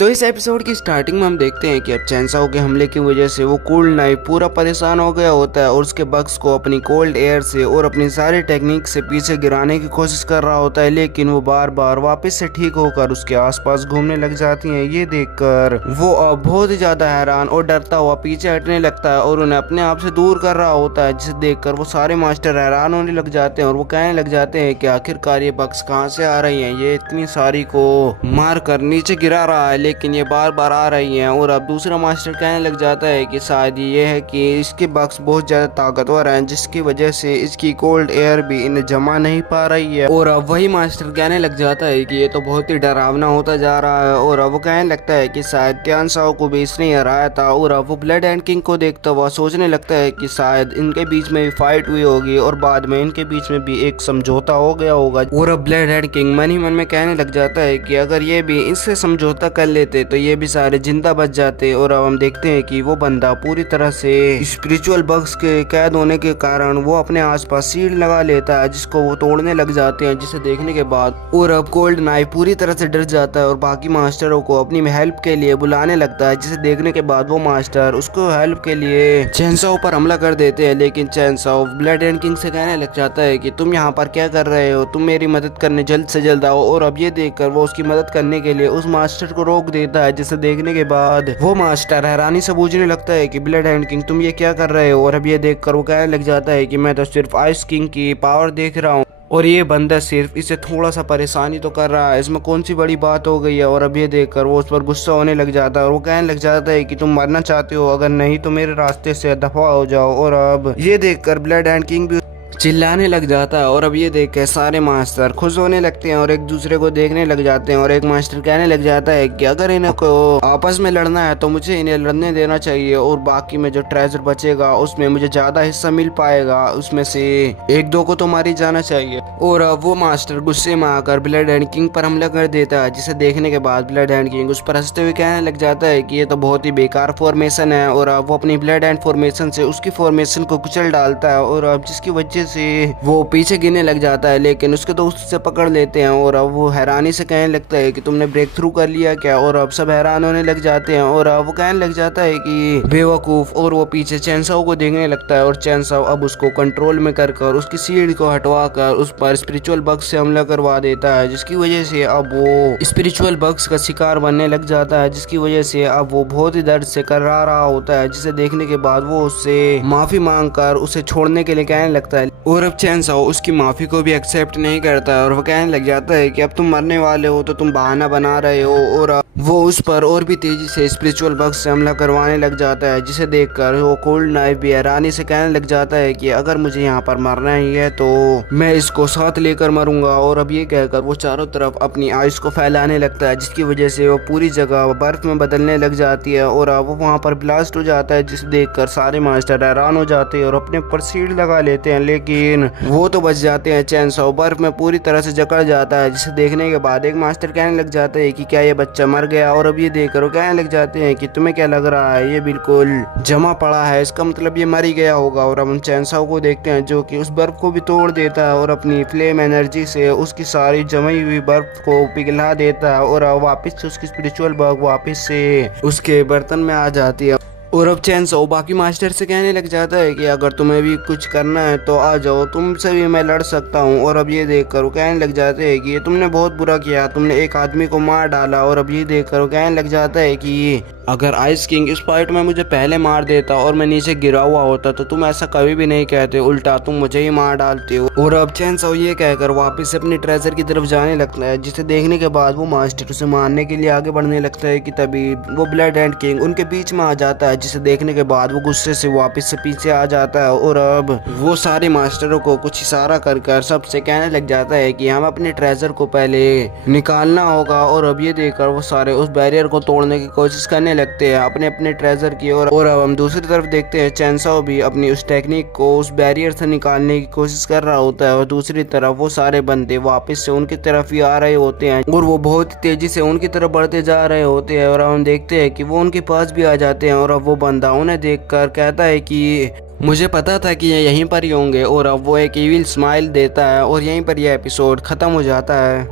तो इस एपिसोड की स्टार्टिंग में हम देखते हैं कि अब चैनसाओ के हमले की वजह से वो कोल्ड नाइफ पूरा परेशान हो गया होता है और उसके बग्स को अपनी कोल्ड एयर से और अपनी सारी टेक्निक से पीछे गिराने की कोशिश कर रहा होता है, लेकिन वो बार बार वापस से ठीक होकर उसके आसपास घूमने लग जाती हैं। ये देखकर वो अब बहुत ही ज्यादा हैरान और डरता हुआ पीछे हटने लगता है और उन्हें अपने आप से दूर कर रहा होता है, जिसे देखकर वो सारे मास्टर हैरान होने लग जाते हैं और वो कहने लग जाते हैं कि आखिरकार ये बग्स कहाँ से आ रही हैं, ये इतनी सारी को मार कर नीचे गिरा रहा है लेकिन ये बार बार आ रही हैं। और अब दूसरा मास्टर कहने लग जाता है कि शायद ये है कि इसके बग्स बहुत ज्यादा ताकतवर हैं, जिसकी वजह से इसकी कोल्ड एयर भी इन्हें जमा नहीं पा रही है। और अब वही मास्टर कहने लग जाता है कि ये तो बहुत ही डरावना होता जा रहा है। और अब वो कहने लगता है कि शायद त्यानसाओ को भी इसने हराया था। और अब वो ब्लड एंड किंग को देखता हुआ सोचने लगता है कि शायद इनके बीच में भी फाइट हुई होगी और बाद में इनके बीच में भी एक समझौता हो गया होगा। और अब ब्लड एंड किंग मन ही मन में कहने लग जाता है कि अगर ये भी इससे समझौता कर लेते तो ये भी सारे जिंदा बच जाते। और अब हम देखते हैं कि वो बंदा पूरी तरह से स्पिरिचुअल बग्स के कैद होने के कारण वो अपने आसपास सील लगा लेता है, जिसको वो तोड़ने लग जाते हैं, जिसे देखने के बाद और अब कोल्ड नाइफ पूरी तरह से डर जाता है और बाकी मास्टरों को अपनी हेल्प के लिए बुलाने लगता है, जिसे देखने के बाद वो मास्टर उसको हेल्प के लिए चैनसाओ पर हमला कर देते हैं। लेकिन चैनसाओ ब्लड एंड किंग से कहने लग जाता है कि तुम यहाँ पर क्या कर रहे हो, तुम मेरी मदद करने जल्द से जल्द आओ। और अब ये देखकर वो उसकी मदद करने के लिए उस मास्टर को रोक देता है, जिसे देखने के बाद वो मास्टर हैरानी से पूछने लगता है कि ब्लड एंड किंग तुम ये क्या कर रहे हो। और अब ये देखकर वो कहने लग जाता है कि मैं तो सिर्फ आइस किंग की पावर देख रहा हूँ और ये बंदा सिर्फ इसे थोड़ा सा परेशानी तो कर रहा है, इसमें कौन सी बड़ी बात हो गई है। और अब ये देखकर वो उस पर गुस्सा होने लग जाता है और वो कहने लग जाता है कि तुम मरना चाहते हो, अगर नहीं तो मेरे रास्ते से दफा हो जाओ। और अब ये देखकर ब्लड एंड किंग भी चिल्लाने लग जाता है और अब ये देख के सारे मास्टर खुश होने लगते हैं और एक दूसरे को देखने लग जाते हैं। और एक मास्टर कहने लग जाता है कि अगर इन्हें को आपस में लड़ना है तो मुझे इन्हें लड़ने देना चाहिए और बाकी में जो ट्रेजर बचेगा उसमें मुझे ज्यादा हिस्सा मिल पाएगा, उसमें से एक दो को तो मारी जाना चाहिए। और अब वो मास्टर गुस्से में आकर ब्लड एंड किंग पर हमला कर देता है, जिसे देखने के बाद ब्लड एंड किंग उस पर हंसते हुए कहने लग जाता है कि ये तो बहुत ही बेकार फॉर्मेशन है। और अब वो अपनी ब्लड एंड फॉर्मेशन से उसकी फॉर्मेशन को कुचल डालता है और अब जिसकी वजह से वो पीछे गिरने लग जाता है, लेकिन उसके दोस्त उसे पकड़ लेते हैं। और अब वो हैरानी से कहने लगता है कि तुमने ब्रेक थ्रू कर लिया क्या। और अब सब हैरान होने लग जाते हैं और अब वो कहने लग जाता है कि बेवकूफ। और वो पीछे चैनसाओ को देखने लगता है और चैनसाओ अब उसको कंट्रोल में कर उसकी सीढ़ी को हटवा कर उस पर स्पिरिचुअल बग्स से हमला करवा देता है, जिसकी वजह से अब वो स्पिरिचुअल बग्स का शिकार बनने लग जाता है, जिसकी वजह से अब वो बहुत ही दर्द से कर्रा रहा होता है, जिसे देखने के बाद वो उससे माफी मांग कर उसे छोड़ने के लिए कहने लगता है। और अब चैनसाओ उसकी माफी को भी एक्सेप्ट नहीं करता है और वो कहने लग जाता है कि अब तुम मरने वाले हो तो तुम बहाना बना रहे हो। और वो उस पर और भी तेजी से स्पिरिचुअल बग्स से हमला करवाने लग जाता है, जिसे देखकर वो कोल्ड नाइफ भी हैरानी से कहने लग जाता है कि अगर मुझे यहाँ पर मरना ही है तो मैं इसको साथ लेकर मरूंगा। और अब ये कहकर वो चारों तरफ अपनी आइस को फैलाने लगता है, जिसकी वजह से वो पूरी जगह बर्फ में बदलने लग जाती है। और अब वो वहाँ पर ब्लास्ट हो जाता है, जिसे देखकर सारे मास्टर हैरान हो जाते हैं और अपने ऊपर सीढ़ लगा लेते हैं, लेकिन वो तो बच जाते हैं। चैनसाओ बर्फ में पूरी तरह से जकड़ जाता है, जिसे देखने के बाद एक मास्टर कहने लग जाते हैं कि क्या ये बच्चा मर गया। और अब ये देखकर वो कहने लग जाते हैं कि तुम्हें क्या लग रहा है, ये बिल्कुल जमा पड़ा है, इसका मतलब ये मर ही गया होगा। और अब हम चैनसाओ को देखते हैं जो कि उस बर्फ को भी तोड़ देता है और अपनी फ्लेम एनर्जी से उसकी सारी जमी हुई बर्फ को पिघला देता है और वापस से उसकी स्पिरिचुअल बग वापस से उसके बर्तन में आ जाती है। और अब चैनसाओ बाकी मास्टर से कहने लग जाता है कि अगर तुम्हें भी कुछ करना है तो आ जाओ, तुमसे भी मैं लड़ सकता हूँ। और अब ये देखकर वो कहने लग जाते हैं कि ये तुमने बहुत बुरा किया, तुमने एक आदमी को मार डाला। और अब ये देखकर वो कहने लग जाता है कि अगर आइस किंग इस फाइट में मुझे पहले मार देता और मैं नीचे गिरा हुआ होता तो तुम ऐसा कभी भी नहीं कहते, उल्टा तुम मुझे ही मार डालते हो। और अब चैनसाओ ये कहकर वापस अपनी ट्रेजर की तरफ जाने लगता है, जिसे देखने के बाद वो मास्टर उसे मारने के लिए आगे बढ़ने लगता है कि तभी वो ब्लड एंड किंग उनके बीच में आ जाता है, जिसे देखने के बाद वो गुस्से से वापस से पीछे आ जाता है। और अब वो सारे मास्टरों को कुछ इशारा कर सबसे कहने लग जाता है कि हम अपने ट्रेजर को पहले निकालना होगा। और अब ये देखकर वो सारे उस बैरियर को तोड़ने की कोशिश करने लगते हैं अपने अपने ट्रेजर की। और अब हम दूसरी तरफ देखते हैं चैनसाओ भी अपनी उस टेक्निक को उस बैरियर से निकालने की कोशिश कर रहा होता है और दूसरी तरफ वो सारे बंदे वापस से उनकी तरफ ही आ रहे होते हैं और वो बहुत तेजी से उनकी तरफ बढ़ते जा रहे होते हैं। और हम देखते हैं कि वो उनके पास भी आ जाते हैं और अब वो बंदा उन्हें देखकर कहता है कि मुझे पता था कि ये यहीं पर ही होंगे। और अब वो एक इविल स्माइल देता है और यहीं पर यह एपिसोड खत्म हो जाता है।